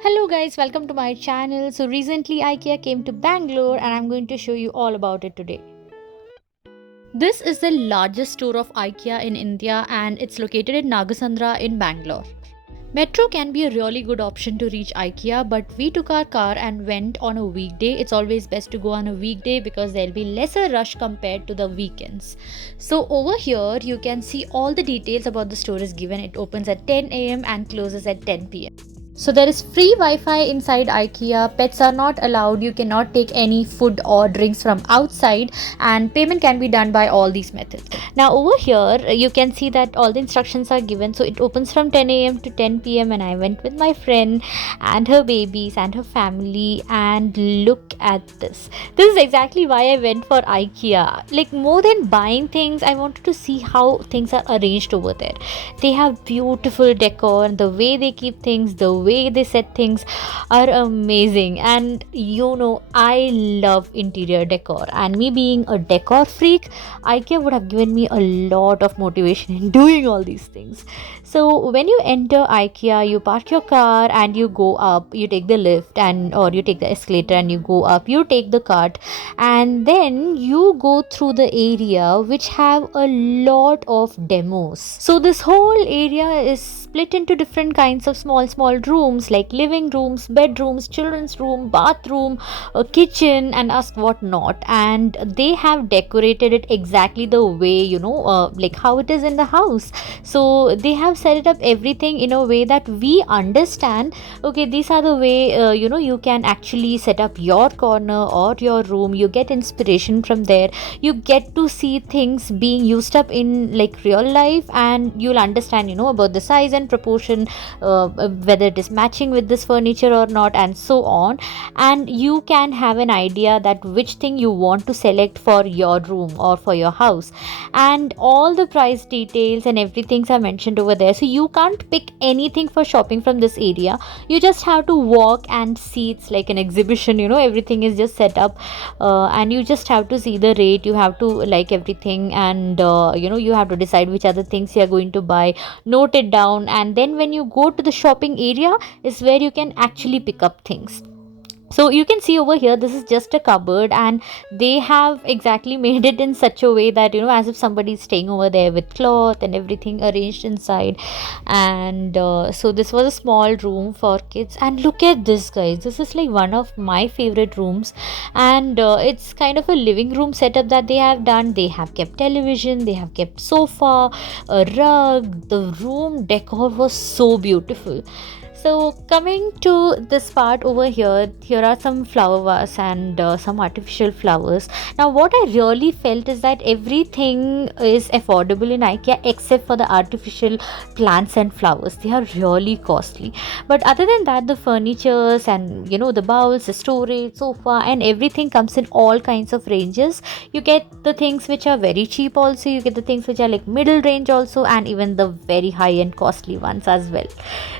Hello guys, welcome to my channel. So recently IKEA came to Bangalore and I'm going to show you all about it today. This is the largest store of IKEA in India and it's located in Nagasandra in Bangalore. Metro can be a really good option to reach IKEA, but we took our car and went on a weekday. It's always best to go on a weekday because there'll be lesser rush compared to the weekends. So over here you can see all the details about the store is given. It opens at 10 a.m. and closes at 10 p.m. So there is free Wi-Fi inside IKEA. Pets are not allowed. You cannot take any food or drinks from outside, and payment can be done by all these methods. Now over here you can see that all the instructions are given. So it opens from 10 a.m. to 10 p.m. and I went with my friend and her babies and her family, and look at this. This is exactly why I went for IKEA. Like, more than buying things, I wanted to see how things are arranged over there. They have beautiful decor, and the way they keep things, the way they set things are amazing. And I love interior decor, and me being a decor freak, IKEA would have given me a lot of motivation in doing all these things. So when you enter IKEA, you park your car and you go up, you take the lift and or you take the escalator and you go up, you take the cart, and then you go through the area which have a lot of demos. So this whole area is split into different kinds of small rooms, like living rooms, bedrooms, children's room, bathroom, a kitchen, and ask what not. And they have decorated it exactly the way, like how it is in the house. So they have set it up everything in a way that we understand, okay, these are the way you can actually set up your corner or your room. You get inspiration from there, you get to see things being used up in like real life, and you'll understand about the size and proportion, whether it is matching with this furniture or not, and so on. And you can have an idea that which thing you want to select for your room or for your house, and all the price details and everything are mentioned over there. So you can't pick anything for shopping from this area. You just have to walk and see. It's like an exhibition, everything is just set up, and you just have to see the rate. You have to like everything, and you have to decide which other things you are going to buy, note it down, and then when you go to the shopping area is where you can actually pick up things. So you can see over here, this is just a cupboard, and they have exactly made it in such a way that as if somebody is staying over there, with cloth and everything arranged inside. And so this was a small room for kids, and look at this, guys. This is like one of my favorite rooms, and it's kind of a living room setup that they have done. They have kept television, they have kept sofa, a rug. The room decor was so beautiful. So coming to this part over here are some flower vase and some artificial flowers. Now what I really felt is that everything is affordable in IKEA except for the artificial plants and flowers. They are really costly. But other than that, the furnitures and the bowls, the storage, sofa, and everything comes in all kinds of ranges. You get the things which are very cheap also, you get the things which are like middle range also, and even the very high and costly ones as well.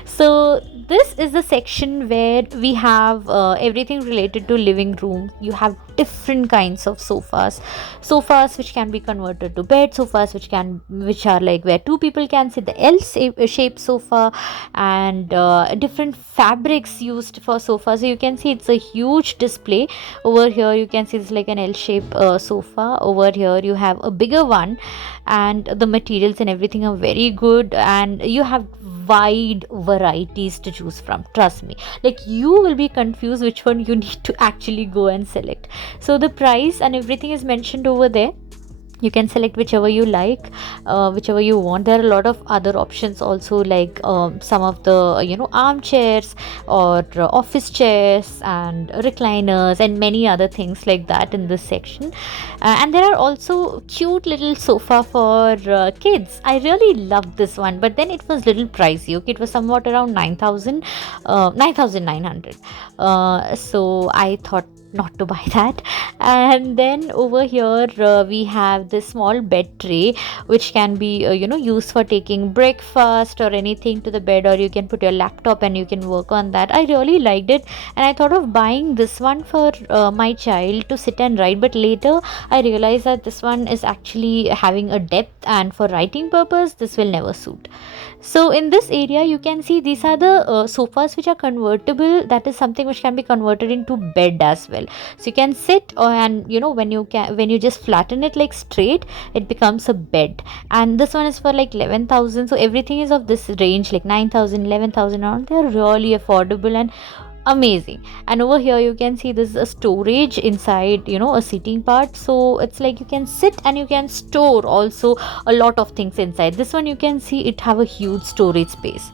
So this is the section where we have everything related to living room. You have different kinds of sofas which can be converted to bed, sofas which are like where two people can sit, the shaped sofa, and different fabrics used for sofas. So you can see it's a huge display. Over here you can see it's like an L-shaped sofa. Over here you have a bigger one, and the materials and everything are very good, and you have wide varieties to choose from. Trust me, like, you will be confused which one you need to actually go and select. So the price and everything is mentioned over there. You can select whichever you like, whichever you want. There are a lot of other options also, like some of the armchairs or office chairs and recliners and many other things like that in this section. And there are also cute little sofa for kids. I really loved this one, but then it was little pricey. Okay, it was somewhat around 9,900. So I thought not to buy that. And then over here we have have this small bed tray which can be used for taking breakfast or anything to the bed, or you can put your laptop and you can work on that. I really liked it, and I thought of buying this one for my child to sit and write, but later I realized that this one is actually having a depth, and for writing purpose this will never suit. So in this area you can see these are the sofas which are convertible. That is something which can be converted into bed as well. So you can sit and when you just flatten it like straight, it becomes a bed. And this one is for like 11,000. So everything is of this range, like 9,000, 11,000 around. They are really affordable and amazing. And over here you can see this is a storage inside, a seating part. So it's like you can sit and you can store also a lot of things inside. This one you can see it have a huge storage space.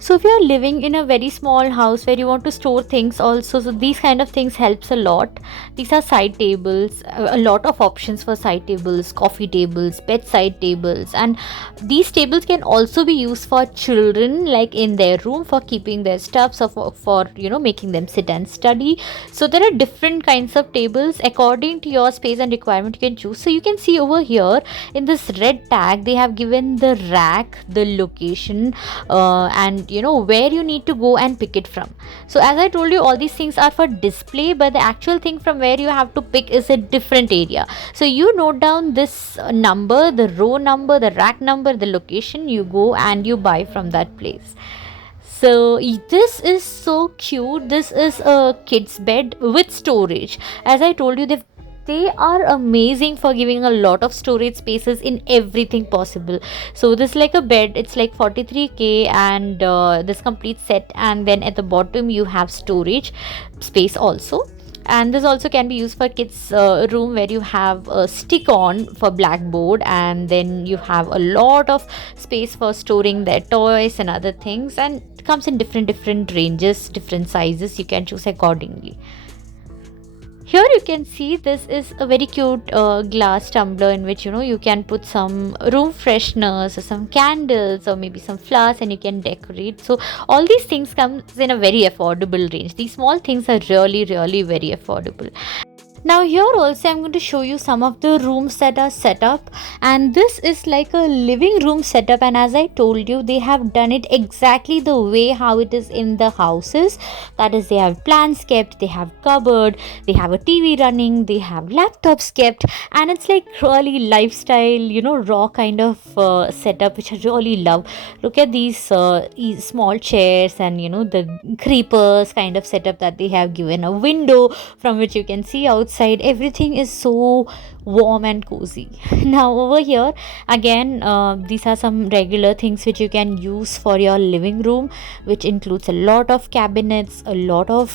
So if you are living in a very small house where you want to store things also, so these kind of things helps a lot. These are side tables, a lot of options for side tables, coffee tables, bedside tables, and these tables can also be used for children, like in their room for keeping their stuffs, or for making them sit and study. So there are different kinds of tables according to your space and requirement you can choose. So you can see over here in this red tag they have given the rack, the location, and where you need to go and pick it from. So as I told you, all these things are for display, but the actual thing from where you have to pick is a different area. So you note down this number, the row number, the rack number, the location, you go and you buy from that place. So this is so cute. This is a kid's bed with storage. As I told you, they are amazing for giving a lot of storage spaces in everything possible. So this is like a bed, it's like 43k, and this complete set, and then at the bottom you have storage space also. And this also can be used for kids room, where you have a stick on for blackboard, and then you have a lot of space for storing their toys and other things, and it comes in different ranges, different sizes, you can choose accordingly. Here you can see this is a very cute glass tumbler in which you can put some room fresheners or some candles or maybe some flowers, and you can decorate. So all these things comes in a very affordable range. These small things are really very affordable. Now here also I'm going to show you some of the rooms that are set up, and this is like a living room setup, and as I told you, they have done it exactly the way how it is in the houses. That is, they have plants kept, they have cupboard, they have a TV running, they have laptops kept, and it's like really lifestyle, raw kind of setup, which I really love. Look at these small chairs, and the creepers kind of setup that they have given, a window from which you can see outside. Everything is so warm and cozy. Now over here again, these are some regular things which you can use for your living room, which includes a lot of cabinets, a lot of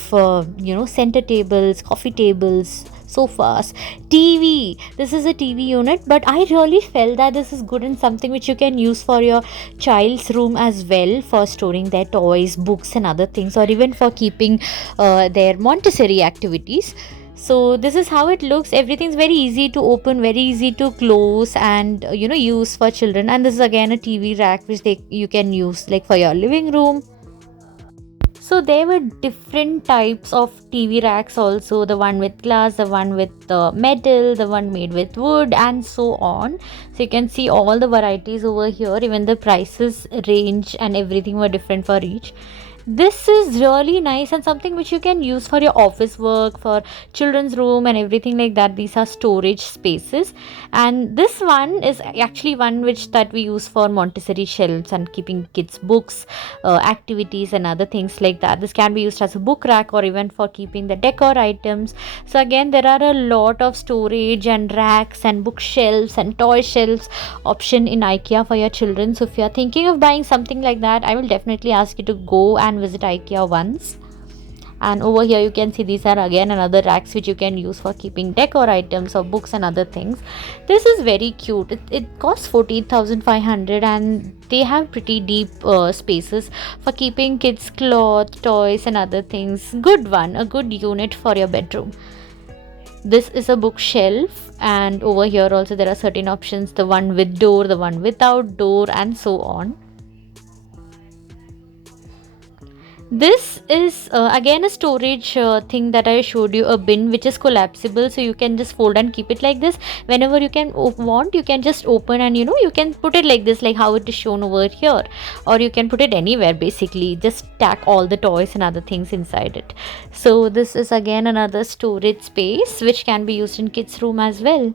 center tables, coffee tables, sofas, TV. This is a TV unit, but I really felt that this is good and something which you can use for your child's room as well, for storing their toys, books and other things, or even for keeping their Montessori activities. So this is how it looks. Everything's very easy to open, very easy to close, and use for children. And this is again a TV rack which you can use like for your living room. So there were different types of TV racks also, the one with glass, the one with metal, the one made with wood, and so on. So you can see all the varieties over here. Even the prices range and everything were different for each. This is really nice and something which you can use for your office work, for children's room and everything like that. These are storage spaces, and this one is actually one that we use for Montessori shelves and keeping kids books, activities and other things like that. This can be used as a book rack or even for keeping the decor items. So again, there are a lot of storage and racks and bookshelves and toy shelves option in IKEA for your children. So if you are thinking of buying something like that, I will definitely ask you to go and visit IKEA once. And over here you can see these are again another racks which you can use for keeping decor items or books and other things. This is very cute. It costs 14,500 and they have pretty deep spaces for keeping kids cloth, toys and other things. Good one, a good unit for your bedroom. This is a bookshelf, and over here also there are certain options, the one with door, the one without door, and so on. This is again a storage thing that I showed you, a bin which is collapsible, so you can just fold and keep it like this. Whenever you can want, you can just open and you can put it like this, like how it is shown over here, or you can put it anywhere basically. Just stack all the toys and other things inside it. So this is again another storage space which can be used in kids' room as well.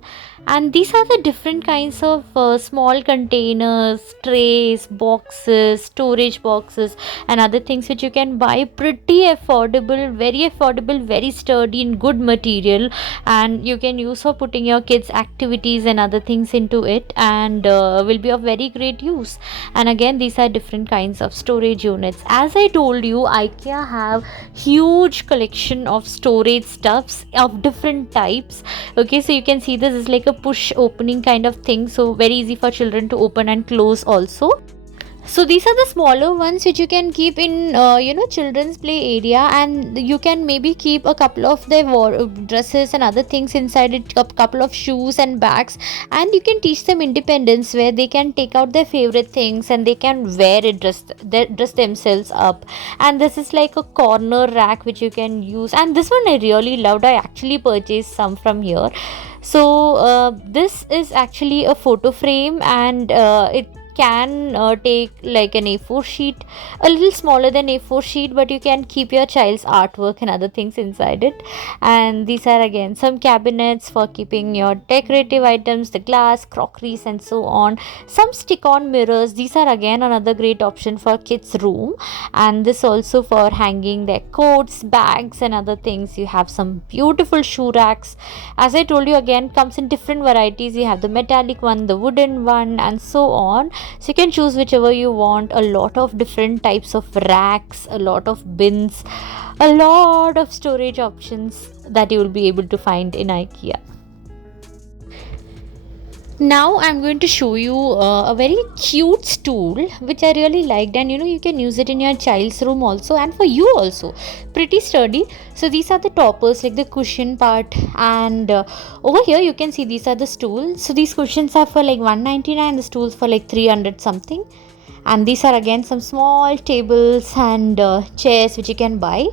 And these are the different kinds of small containers, trays, boxes, storage boxes, and other things which you can buy pretty affordable, very sturdy and good material, and you can use for putting your kids activities and other things into it, and will be of very great use. And again, these are different kinds of storage units. As I told you, IKEA have huge collection of storage stuffs of different types. Okay, so you can see this is like a push opening kind of thing, so very easy for children to open and close also. So these are the smaller ones which you can keep in children's play area, and you can maybe keep a couple of their dresses and other things inside it, a couple of shoes and bags, and you can teach them independence, where they can take out their favorite things and they can wear it, dress themselves up. And this is like a corner rack which you can use, and this one I really loved. I actually purchased some from here. So this is actually a photo frame, and it can take like an A4 sheet, a little smaller than A4 sheet, but you can keep your child's artwork and other things inside it. And these are again some cabinets for keeping your decorative items, the glass, crockeries, and so on. Some stick-on mirrors. These are again another great option for kids' room, and this also for hanging their coats, bags, and other things. You have some beautiful shoe racks. As I told you, again comes in different varieties. You have the metallic one, the wooden one, and so on. So you can choose whichever you want. A lot of different types of racks, a lot of bins, a lot of storage options that you will be able to find in IKEA. Now I'm going to show you a very cute stool which I really liked, and you can use it in your child's room also, and for you also. Pretty sturdy. So these are the toppers, like the cushion part, and over here you can see these are the stools. So these cushions are for like 199, the stools for like 300 something. And these are again some small tables and chairs which you can buy.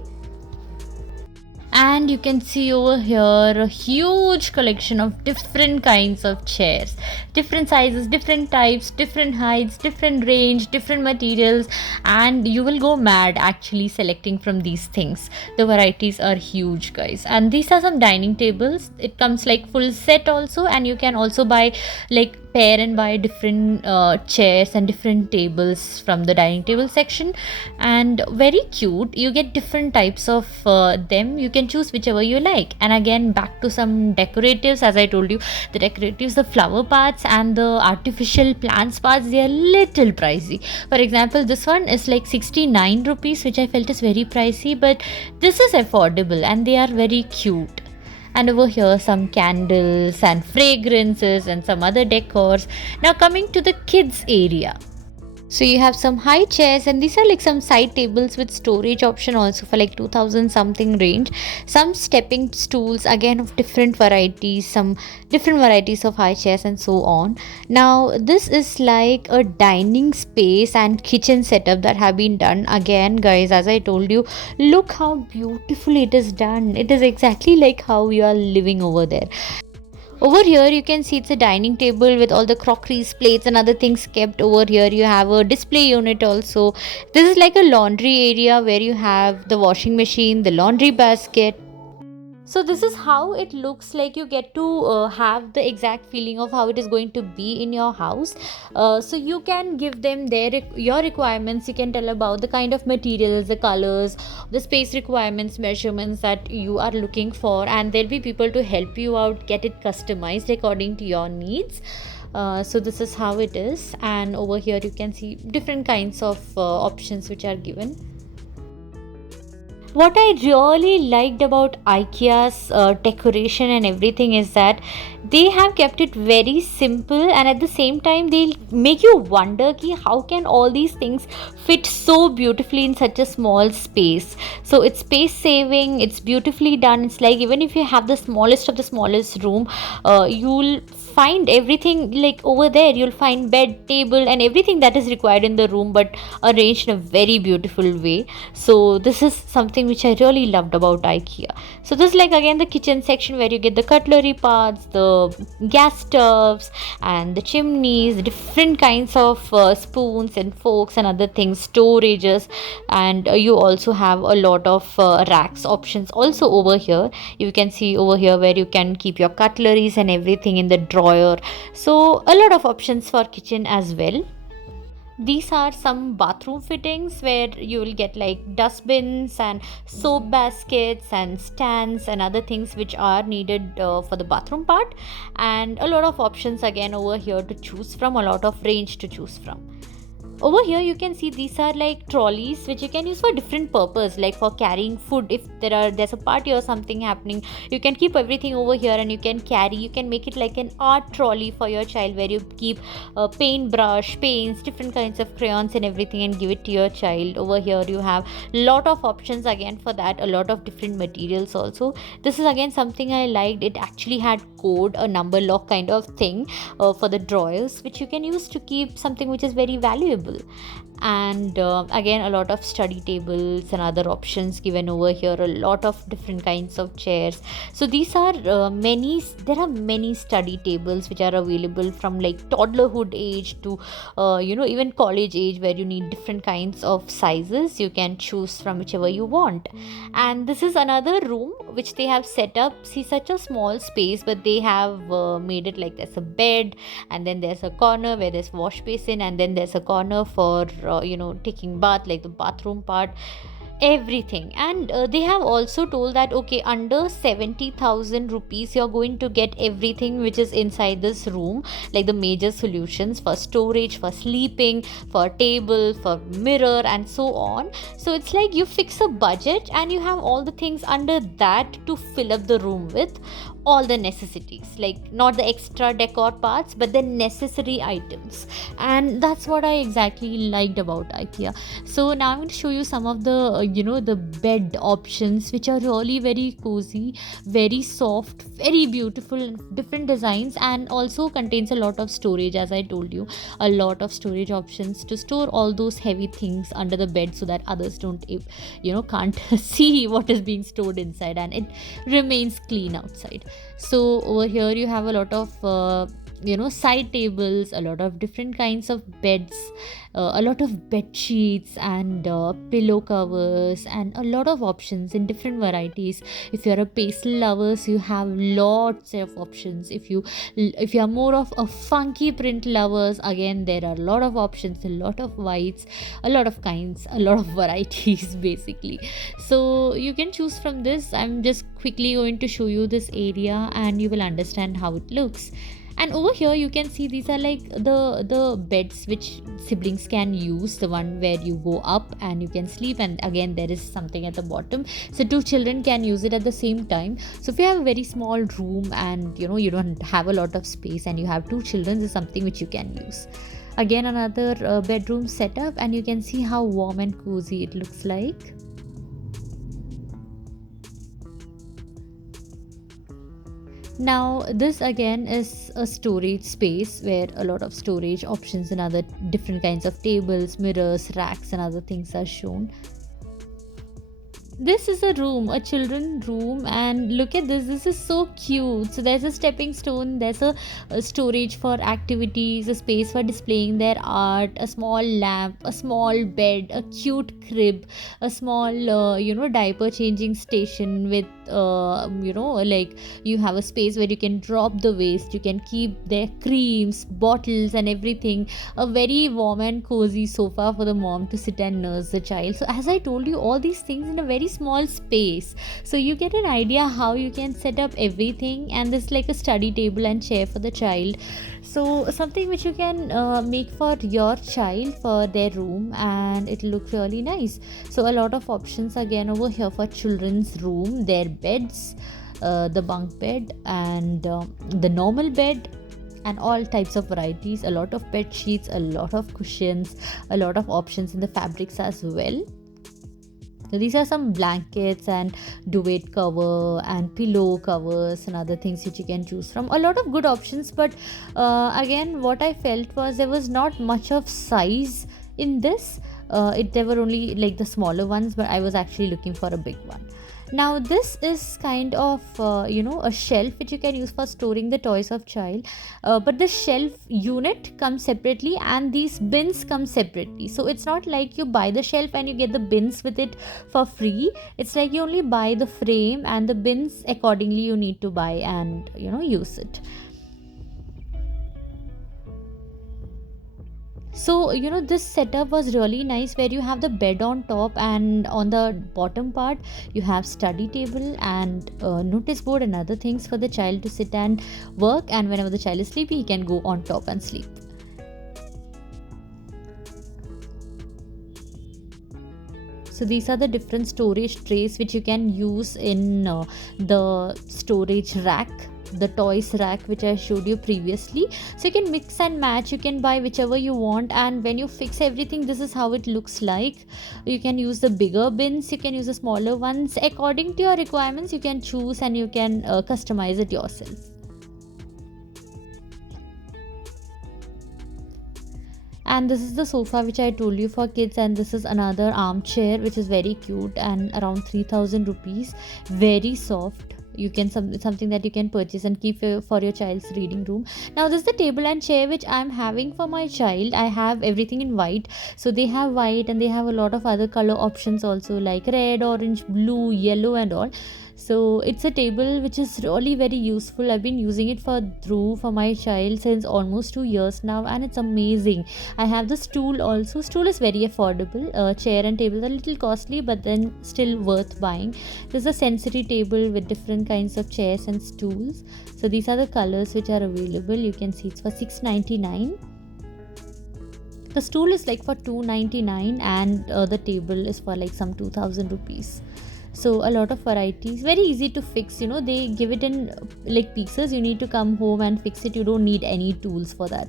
And you can see over here a huge collection of different kinds of chairs, different sizes, different types, different heights, different range, different materials, and you will go mad actually selecting from these things. The varieties are huge, guys. And these are some dining tables. It comes like full set also, and you can also buy like pair and buy different chairs and different tables from the dining table section, and very cute. You get different types of them. You can choose whichever you like. And again, back to some decoratives. As I told you, the decoratives, the flower parts and the artificial plants parts, they are little pricey. For example, this one is like 69 rupees, which I felt is very pricey, but this is affordable and they are very cute. And over here some candles and fragrances and some other decors. Now coming to the kids area. So you have some high chairs, and these are like some side tables with storage option also for like 2000 something range. Some stepping stools, again of different varieties, some different varieties of high chairs and so on. Now this is like a dining space and kitchen setup that have been done. Again, guys, as I told you, look how beautiful it is done. It is exactly like how you are living over there. Over here you can see it's a dining table with all the crockeries, plates and other things kept over here. You have a display unit also. This is like a laundry area where you have the washing machine, the laundry basket. So this is how it looks like. You get to have the exact feeling of how it is going to be in your house. So you can give them your requirements. You can tell about the kind of materials, the colors, the space requirements, measurements that you are looking for, and there'll be people to help you out, get it customized according to your needs. So this is how it is. And over here you can see different kinds of options which are given. What I really liked about IKEA's decoration and everything is that they have kept it very simple, and at the same time they make you wonder how can all these things fit so beautifully in such a small space. So it's space saving, it's beautifully done. It's like even if you have the smallest of the smallest room, you'll find everything like over there. You'll find bed, table, and everything that is required in the room, but arranged in a very beautiful way. So this is something which I really loved about IKEA. So this is like again the kitchen section where you get the cutlery parts, the gas stoves, and the chimneys, different kinds of spoons and forks and other things, storages, and you also have a lot of racks options also over here. You can see over here where you can keep your cutleries and everything in the drawer. So a lot of options for kitchen as well. These are some bathroom fittings where you will get like dustbins and soap baskets and stands and other things which are needed for the bathroom part, and a lot of options again over here to choose from, a lot of range to choose from. Over here you can see these are like trolleys which you can use for different purpose, like for carrying food. If there's a party or something happening, you can keep everything over here and you can carry. You can make it like an art trolley for your child where you keep paintbrush, paints, different kinds of crayons and everything, and give it to your child. Over here you have lot of options again for that, a lot of different materials also. This is again something I liked. It actually had code, a number lock kind of thing for the drawers, which you can use to keep something which is very valuable. And again a lot of study tables and other options given over here, a lot of different kinds of chairs. So these are there are many study tables which are available from like toddlerhood age to even college age, where you need different kinds of sizes. You can choose from whichever you want. And this is another room which they have set up. See, such a small space, but they have made it like there's a bed, and then there's a corner where there's wash basin, and then there's a corner for taking bath, like the bathroom part, everything. And they have also told that okay, under 70,000 rupees you're going to get everything which is inside this room, like the major solutions for storage, for sleeping, for table, for mirror, and so on. So it's like you fix a budget and you have all the things under that to fill up the room with all the necessities, like not the extra decor parts but the necessary items. And that's what I exactly liked about IKEA. So now I'm going to show you some of the the bed options, which are really very cozy, very soft, very beautiful, different designs, and also contains a lot of storage. As I told you, a lot of storage options to store all those heavy things under the bed so that others don't can't see what is being stored inside, and it remains clean outside. So over here you have a lot of side tables, a lot of different kinds of beds, a lot of bed sheets and pillow covers, and a lot of options in different varieties. If you're a pastel lovers, you have lots of options. If you are more of a funky print lovers, again there are a lot of options, a lot of whites, a lot of kinds, a lot of varieties basically. So you can choose from this. I'm just quickly going to show you this area and you will understand how it looks. And over here you can see these are like the beds which siblings can use, the one where you go up and you can sleep, and again there is something at the bottom, so two children can use it at the same time. So if you have a very small room and you don't have a lot of space and you have two children, this is something which you can use. Again another bedroom setup, and you can see how warm and cozy it looks like. Now this again is a storage space where a lot of storage options and other different kinds of tables, mirrors, racks and other things are shown. This is a room, a children room, and look at this. This is so cute. So there's a stepping stone, there's a storage for activities, a space for displaying their art, a small lamp, a small bed, a cute crib, a small diaper changing station with like you have a space where you can drop the waste, you can keep their creams, bottles and everything. A very warm and cozy sofa for the mom to sit and nurse the child. So as I told you, all these things in a very small space, so you get an idea how you can set up everything. And this like a study table and chair for the child, so something which you can make for your child for their room, and it looks really nice. So a lot of options again over here for children's room, their beds, the bunk bed and the normal bed, and all types of varieties, a lot of bed sheets, a lot of cushions, a lot of options in the fabrics as well. So these are some blankets and duvet cover and pillow covers and other things which you can choose from. A lot of good options, but again, what I felt was there was not much of size in this. There were only like the smaller ones, but I was actually looking for a big one. Now this is kind of a shelf which you can use for storing the toys of child, but the shelf unit comes separately and these bins come separately. So it's not like you buy the shelf and you get the bins with it for free. It's like you only buy the frame and the bins accordingly you need to buy and use it. So this setup was really nice, where you have the bed on top and on the bottom part you have study table and notice board and other things for the child to sit and work, and whenever the child is sleepy he can go on top and sleep. So these are the different storage trays which you can use in the storage rack, the toys rack which I showed you previously. So you can mix and match, you can buy whichever you want, and when you fix everything, this is how it looks like. You can use the bigger bins, you can use the smaller ones, according to your requirements you can choose and you can customize it yourself. And this is the sofa which I told you for kids, and this is another armchair which is very cute and around 3000 rupees, very soft. You can something that you can purchase and keep for your child's reading room. Now this is the table and chair which I'm having for my child. I have everything in white, so they have white and they have a lot of other color options also, like red, orange, blue, yellow and all. So it's a table which is really very useful. I've been using it for my child since almost 2 years now, and it's amazing. I have the stool also. Stool is very affordable. Chair and table are a little costly, but then still worth buying. There's a sensory table with different kinds of chairs and stools. So these are the colors which are available. You can see it's for 699. The stool is like for 299 and the table is for like some 2000 rupees. So a lot of varieties, very easy to fix. They give it in like pieces. You need to come home and fix it. You don't need any tools for that.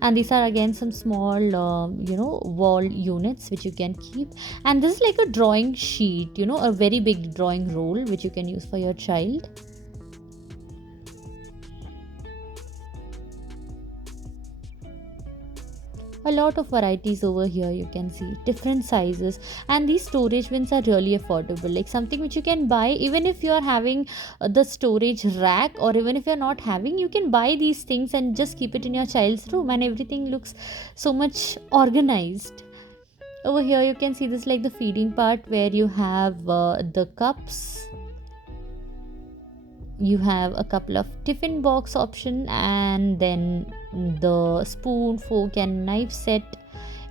And these are again some small wall units which you can keep. And this is like a drawing sheet, a very big drawing roll which you can use for your child. A lot of varieties over here, you can see different sizes, and these storage bins are really affordable, like something which you can buy even if you are having the storage rack, or even if you're not having, you can buy these things and just keep it in your child's room and everything looks so much organized. Over here you can see this, like the feeding part, where you have the cups, you have a couple of tiffin box option, and then the spoon, fork and knife set.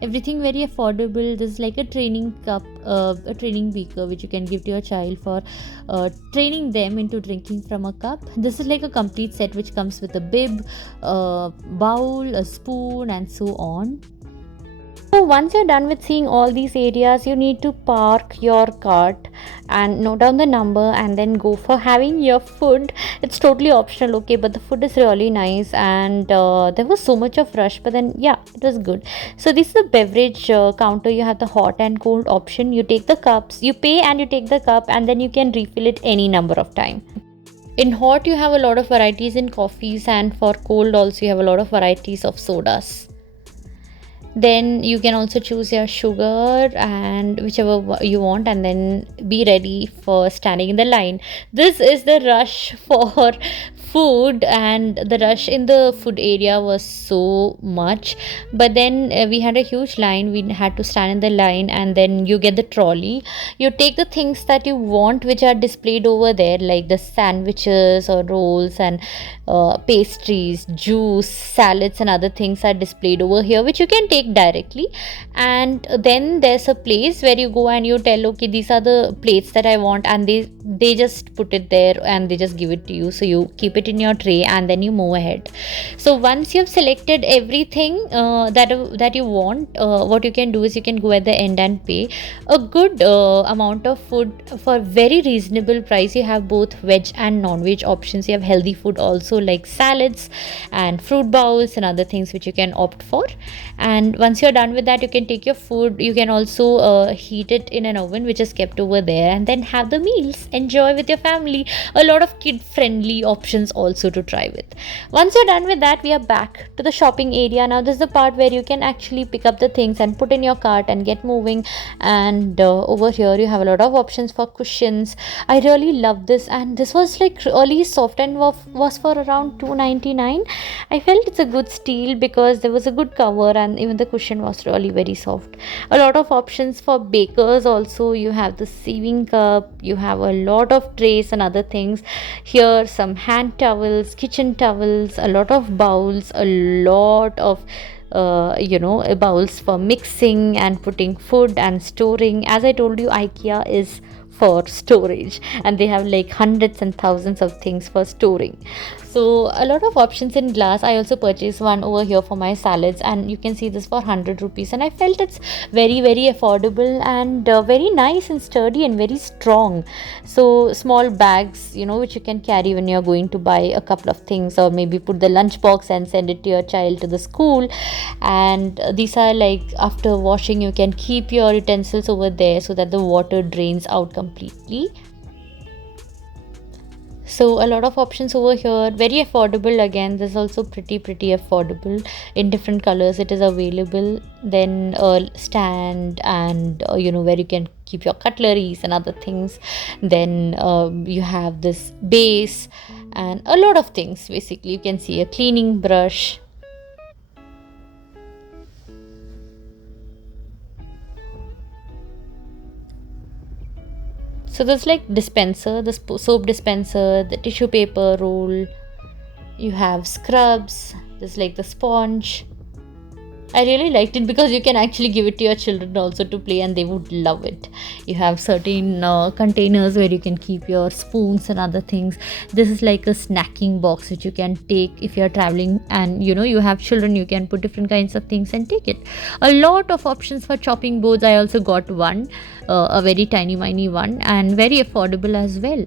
Everything very affordable. This is like a training cup, a training beaker which you can give to your child for training them into drinking from a cup. This is like a complete set which comes with a bib, bowl, a spoon and so on. So once you're done with seeing all these areas, you need to park your cart and note down the number and then go for having your food. It's totally optional, okay, but the food is really nice, and there was so much of rush, but then yeah, it was good. So this is the beverage counter. You have the hot and cold option. You take the cups, you pay and you take the cup, and then you can refill it any number of time. In hot you have a lot of varieties in coffees, and for cold also you have a lot of varieties of sodas. Then you can also choose your sugar and whichever you want, and then be ready for standing in the line. This is the rush for food, and the rush in the food area was so much, but then we had a huge line. We had to stand in the line, and then you get the trolley. You take the things that you want which are displayed over there, like the sandwiches or rolls and pastries, juice, salads and other things are displayed over here, which you can take directly. And then there's a place where you go and you tell, okay, these are the plates that I want, and they just put it there and they just give it to you, so you keep it it in your tray, and then you move ahead. So once you've selected everything that you want, what you can do is you can go at the end and pay a good amount of food for very reasonable price. You have both veg and non-veg options. You have healthy food also, like salads and fruit bowls and other things which you can opt for. And once you're done with that, you can take your food. You can also heat it in an oven which is kept over there, and then have the meals, enjoy with your family. A lot of kid friendly options also to try with. Once you're done with that, we are back to the shopping area. Now this is the part where you can actually pick up the things and put in your cart and get moving. And over here you have a lot of options for cushions. I really love this, and this was like really soft and was for around 299. I felt it's a good steal because there was a good cover, and even the cushion was really very soft. A lot of options for bakers also. You have the sieving cup, you have a lot of trays and other things. Here some hand towels, kitchen towels, a lot of bowls, a lot of bowls for mixing and putting food and storing. As I told you, IKEA is for storage, and they have like hundreds and thousands of things for storing. So a lot of options in glass. I also purchased one over here for my salads, and you can see this for 100 rupees, and I felt it's very affordable and very nice and sturdy and very strong. So small bags, which you can carry when you're going to buy a couple of things, or maybe put the lunch box and send it to your child to the school. And these are like, after washing, you can keep your utensils over there so that the water drains out completely. So a lot of options over here, very affordable. Again, this is also pretty affordable. In different colors it is available. Then a stand, and where you can keep your cutleries and other things. Then you have this base and a lot of things. Basically, you can see a cleaning brush. So there's like dispenser, the soap dispenser, the tissue paper roll. You have scrubs. There's like the sponge. I really liked it because you can actually give it to your children also to play, and they would love it. You have certain containers where you can keep your spoons and other things. This is like a snacking box which you can take if you're traveling, and you have children, you can put different kinds of things and take it. A lot of options for chopping boards. I also got one, a very tiny one, and very affordable as well.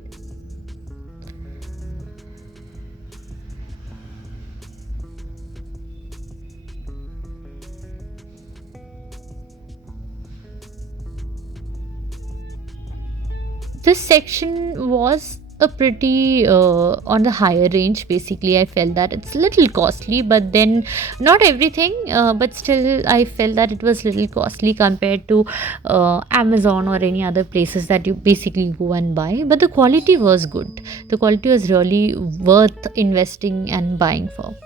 This section was a pretty on the higher range. Basically, I felt that it's little costly, but then not everything, but still I felt that it was little costly compared to Amazon or any other places that you basically go and buy. But the quality was good. The quality was really worth investing and buying for.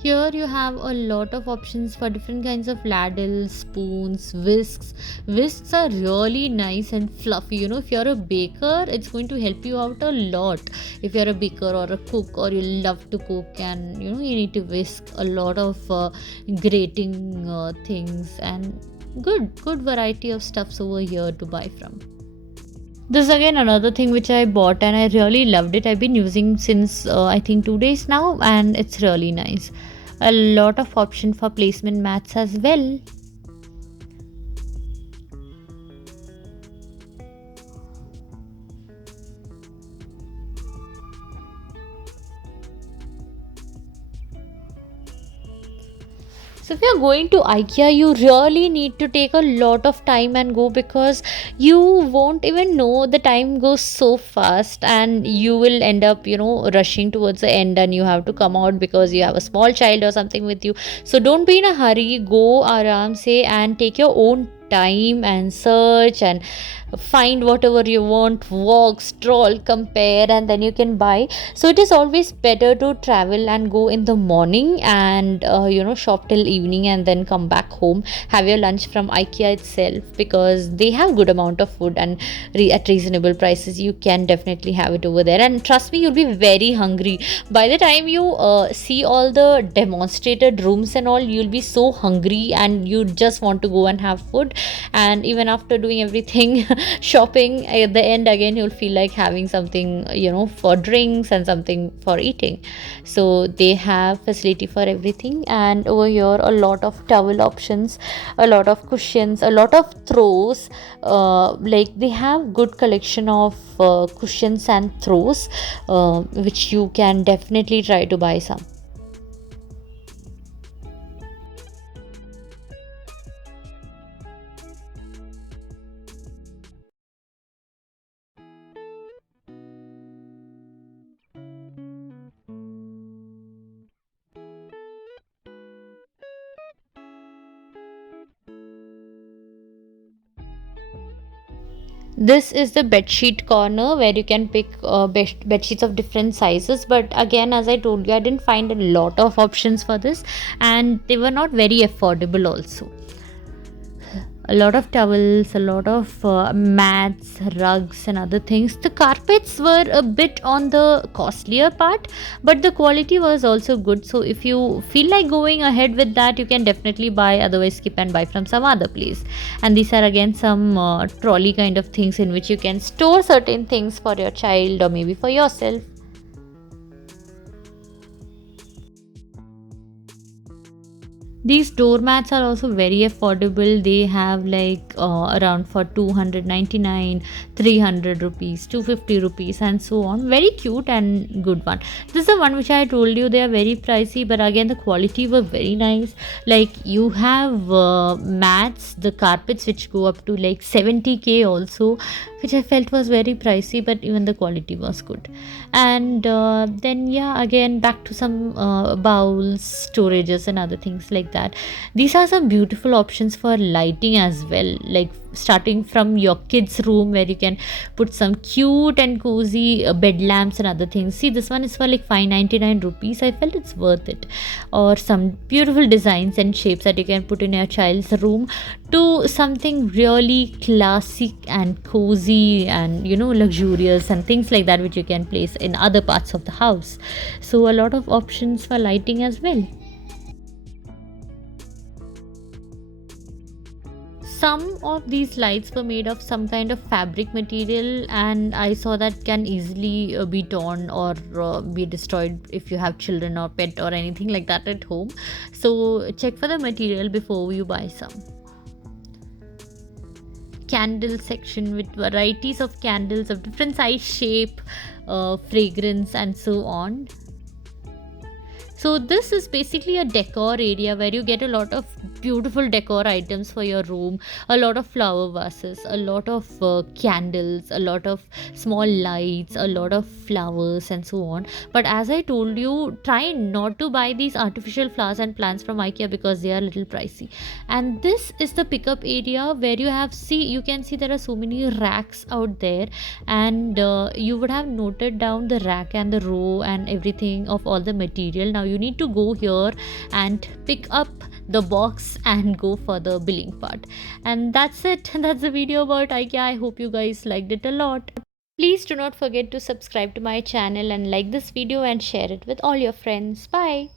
Here you have a lot of options for different kinds of ladles, spoons, whisks. Whisks are really nice and fluffy. If you're a baker, it's going to help you out a lot. If you're a baker or a cook, or you love to cook, and you need to whisk a lot of grating things, and good variety of stuffs over here to buy from. This is again another thing which I bought, and I really loved it. I've been using since I think 2 days now, and it's really nice. A lot of option for placement mats as well. So if you're going to IKEA, you really need to take a lot of time and go, because you won't even know, the time goes so fast, and you will end up rushing towards the end, and you have to come out because you have a small child or something with you. So don't be in a hurry. Go aram se and take your own time and search and find whatever you want, walk, stroll, compare, and then you can buy. So it is always better to travel and go in the morning and shop till evening and then come back home, have your lunch from IKEA itself, because they have good amount of food and at reasonable prices. You can definitely have it over there, and trust me, you'll be very hungry by the time you see all the demonstrated rooms and all. You'll be so hungry and you just want to go and have food. And even after doing everything shopping, at the end again you'll feel like having something for drinks and something for eating. So they have facility for everything. And over here, a lot of towel options, a lot of cushions, a lot of throws. Like they have good collection of cushions and throws, which you can definitely try to buy some. This is the bedsheet corner where you can pick bed sheets of different sizes. But again, as I told you, I didn't find a lot of options for this, and they were not very affordable also. A lot of towels, a lot of mats, rugs, and other things. The carpets were a bit on the costlier part, but the quality was also good. So if you feel like going ahead with that, you can definitely buy. Otherwise, skip and buy from some other place. And these are again some trolley kind of things in which you can store certain things for your child or maybe for yourself. These doormats are also very affordable. They have like around for 299, 300 rupees, 250 rupees, and so on. Very cute and good one. This is the one which I told you, they are very pricey, but again the quality were very nice. Like you have mats, the carpets which go up to like 70k also, which I felt was very pricey, but even the quality was good. And then yeah, again back to some bowls, storages, and other things like that. These are some beautiful options for lighting as well, like starting from your kids room where you can put some cute and cozy bed lamps and other things. See, this one is for like 599 rupees. I felt it's worth it. Or some beautiful designs and shapes that you can put in your child's room, to something really classic and cozy and luxurious and things like that, which you can place in other parts of the house. So a lot of options for lighting as well. Some of these lights were made of some kind of fabric material, and I saw that can easily be torn or be destroyed if you have children or pet or anything like that at home. So check for the material before you buy some. Candle section with varieties of candles of different size, shape, fragrance, and so on. So this is basically a decor area where you get a lot of beautiful decor items for your room, a lot of flower vases, a lot of candles, a lot of small lights, a lot of flowers, and so on. But as I told you, try not to buy these artificial flowers and plants from IKEA because they are a little pricey. And this is the pickup area where you can see there are so many racks out there, and you would have noted down the rack and the row and everything of all the material. Now you need to go here and pick up the box and go for the billing part. And that's it. That's the video about IKEA. I hope you guys liked it a lot. Please do not forget to subscribe to my channel and like this video and share it with all your friends. Bye.